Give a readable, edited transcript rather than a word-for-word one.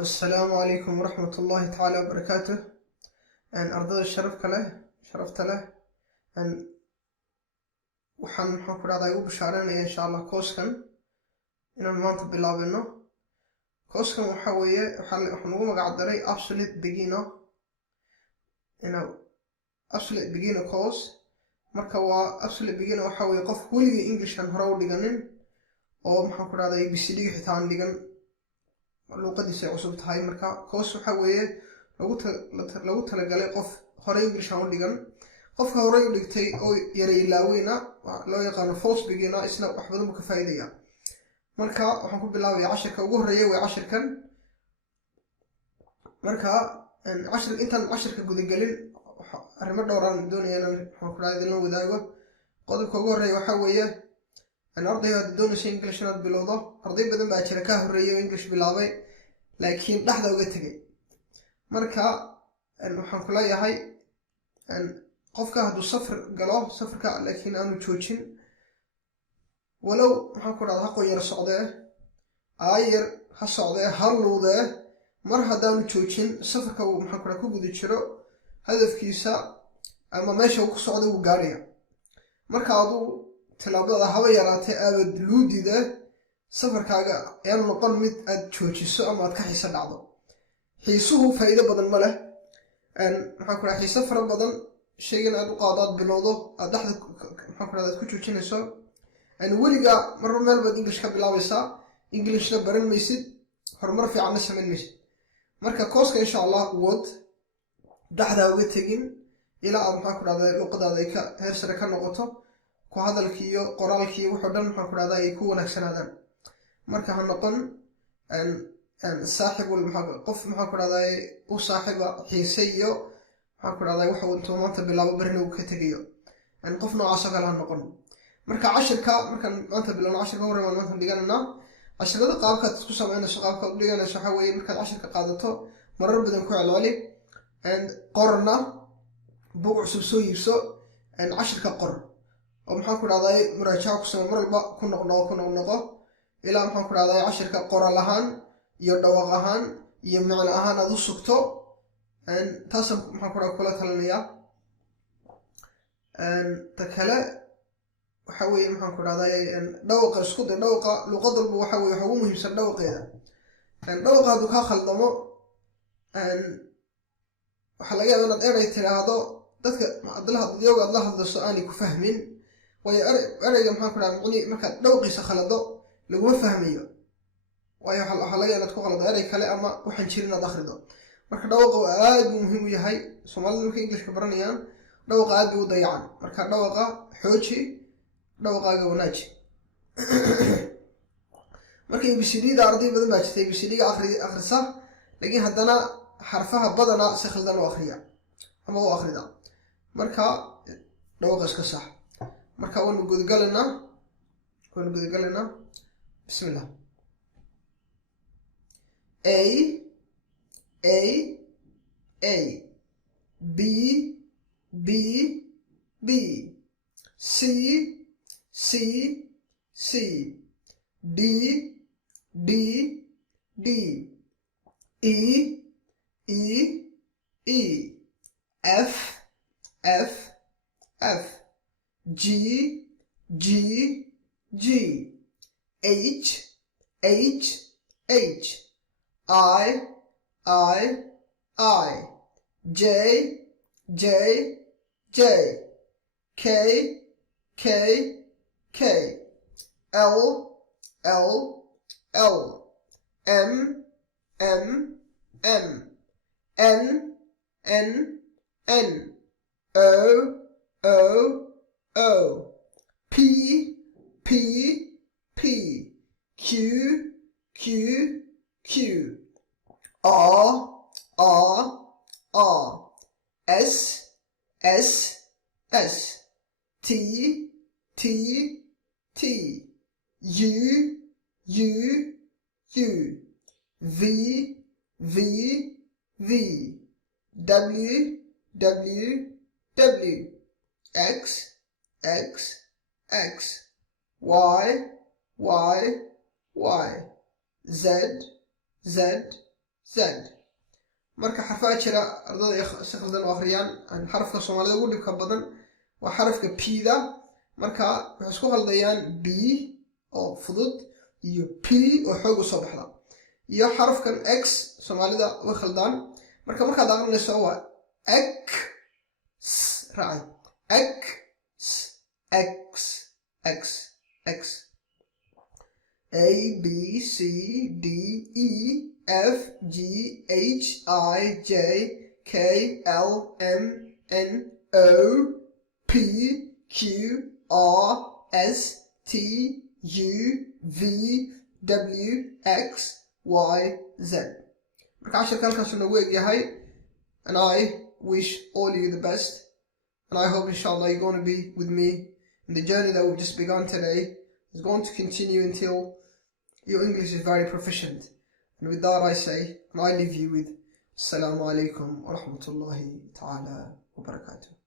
السلام عليكم ورحمة الله تعالى وبركاته. أرض الشرف كله شرفت له أن وحن حكر هذا يوب شعرنا إن شاء الله كوسكن إن المنطق بالله بينه كوسكن وحوية وحنقوم قاعد دري absolute beginner إنه absolute beginner course مركوا absolute beginner وحوية قف ولي إنجليش عن هراو لجنن أو محكر هذا يبسيلي حتان لجن luqadiisa ay cusub tahay marka course waxa weeye lagu talagalay qof horey English aan u dhigan qofka horey u dhigtay oo yareeylaawayna loo yaqaan false beginner isna wax badan ka faa'iidaya marka waxaan ku bilaabayaa casharka ugu horeeya waa casharkan marka intaan casharka guda galin arrimo dhowran doonayaan waxaan ku raadin la wadaago qodobka ugu horeeya waxa weeye أنا أرضي هذا دون شيء إنجليش أنا بلوضة أرضي بدن بعد شركة هرية إنجليش بلاوي لكن لحظة وقتها مركا إنه حنقولها هاي إن قفك هذا صفر قلاه صفر كا لكن أنا تشوتشين ولو حنقول هذا قوي الصعدة عاير هالصعدة هاللوضة مرة داون تشوتشين صفر كا وحنقول كوب دشرو هدف كيسا أما ماشي وقصعدة وقارية مركا هذا talaabada haba yaraatay aad luudida safarkaaga aan noqon mid aad joojiso ama aad ka xiiso dhacdo xiisuhu faa'iido badan ma leh maxaan ku raxayso fara badan shaygan aad u qaadaad bilowdo aad dhaxda maxaan ku raxaad ku joojinayso weliga mar meel baad English ka bilaabaysaa Englishna baran maysid horumar fiican samayn maysid marka course-ka insha Allah wad dhaxda uga tagin ilaa aad maxaan ku raxaad luqadaada ay ka heer sare ka noqoto ku hadalkiiyo qoraalkii wuxuu dhan maxaan ku raxaad ay ku wanaagsanaadaan marka ha noqon saaxiib wal qof maxaan ku raxaad u saaxiiba xiise iyo maxaan ku raxaad waxa uu intuu maanta bilaabo barina uu ka tegayo qof noocaas oo kale ha noqon marka casharka markaan maanta bilaabno casharka hore waan maanta dhiganana casharada qaabkaad isku samaynayso qaabkaad u dhiganayso waxa weeye markaad casharka qaadato marar badan ku celceli qorna buug cusub soo iibso casharka qor oo maxaan ku raxaad muraajaca ku samee mar walba ku noqnoqo ilaa maxaan ku raxaad casharka qoraal ahaan iyo dhawaaq ahaan iyo macno ahaan aad u sugto taas maxaan ku raxaad kula talinayaa ta kale waxa weeye maxaan ku raxaad dhawaaqa isku day dhawaaqa luqad walba waxa weeye waxa ugu muhiimsan dhawaaqeeda dhawaaqa hadduu kaa khaldamo waxaa laga yaabaa inaad eray tiraahdo dadka dadyoga aad la hadlayso aanay ku fahmin waayo erayga maxaan ku raxaad macni markaad dhawqiisa khalado laguma fahmayo waayo waxaa laga inaad ku khalado eray kale ama waxaan jirin inaad akhrido marka dhawaaqa aad buu muhiim u yahay Soomaalida markay Englishka baranayaan dhawaaqa aad buu u dayacan marka dhawaaqa xooji dhawaqaaga wanaaji marka ABCD-da arday badan baa jirtay ABCD-ga akhrisa laakiin haddana xarfaha badana si khaldan u akhriya ama u akhrida marka dhawaaqa iska sax marka waanu gudgalanaa bismillah A B B B C C C D D D E E E F F F G G G H H H I J J J K K K L L L M M M N N N O O O P P P Q Q Q R R R S S S T T T U U U V V V W W W X X X Y Y Y Z Z Z. marka xarfaha jira ardada ay si khaldan u akhriyaan xarafka Soomaalida ugu dhibka badan waa xarafka P-da marka waxay isku khaldayaan B oo fudud iyo P oo xoog u soo baxda iyo xarafkan X Soomaalida way khaldaan markaad aqrinayso waa X raacay X A B C D E F G H I J K L M N O P Q R S T U V W X Y Z. marka casharka halkaas nagu eg yahay and I wish all you the best and I hope inshallah you're going to be with me in the journey that we've just begun today is going to continue until your English is very proficient. And with that I say, and I leave you with Assalamu alaikum wa rahmatullahi ta'ala wa barakatuh.